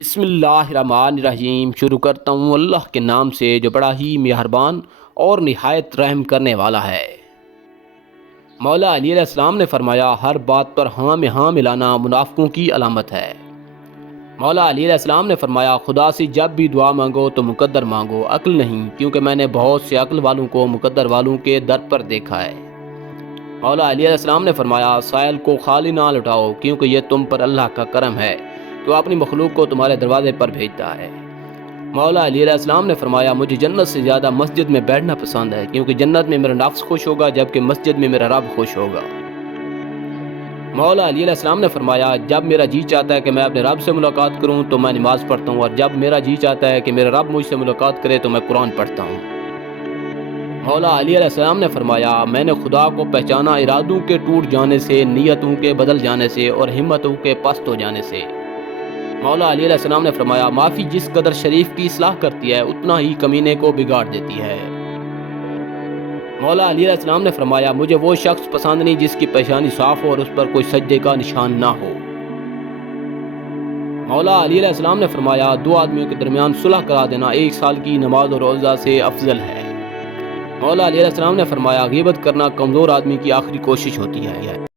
بسم اللہ الرحمن الرحیم شروع کرتا ہوں اللہ کے نام سے جو بڑا ہی مہربان اور نہایت رحم کرنے والا ہے۔ مولا علی علیہ السلام نے فرمایا ہر بات پر ہاں میں ہاں ملانا منافقوں کی علامت ہے۔ مولا علی علیہ السلام نے فرمایا خدا سے جب بھی دعا مانگو تو مقدر مانگو، عقل نہیں، کیونکہ میں نے بہت سے عقل والوں کو مقدر والوں کے در پر دیکھا ہے۔ مولا علی علیہ السلام نے فرمایا سائل کو خالی نہ لٹاؤ، کیونکہ یہ تم پر اللہ کا کرم ہے تو اپنی مخلوق کو تمہارے دروازے پر بھیجتا ہے۔ مولا علی علیہ السلام نے فرمایا مجھے جنت سے زیادہ مسجد میں بیٹھنا پسند ہے، کیونکہ جنت میں میرا نفس خوش ہوگا جبکہ مسجد میں میرا رب خوش ہوگا۔ مولا علی علیہ السلام نے فرمایا جب میرا جی چاہتا ہے کہ میں اپنے رب سے ملاقات کروں تو میں نماز پڑھتا ہوں، اور جب میرا جی چاہتا ہے کہ میرا رب مجھ سے ملاقات کرے تو میں قرآن پڑھتا ہوں۔ مولا علی علیہ السلام نے فرمایا میں نے خدا کو پہچانا ارادوں کے ٹوٹ جانے سے، نیتوں کے بدل جانے سے اور ہمتوں کے پست ہو جانے سے۔ مولا علی علیہ السلام نے فرمایا معافی جس قدر شریف کی اصلاح کرتی ہے اتنا ہی کمینے کو بگاڑ دیتی ہے۔ مولا علی علیہ السلام نے فرمایا مجھے وہ شخص پسند نہیں جس کی پیشانی صاف ہو اور اس پر کوئی سجدے کا نشان نہ ہو۔ مولا علی علیہ السلام نے فرمایا دو آدمیوں کے درمیان صلح کرا دینا 1 سال کی نماز اور روزہ سے افضل ہے۔ مولا علی علیہ السلام نے فرمایا غیبت کرنا کمزور آدمی کی آخری کوشش ہوتی ہے۔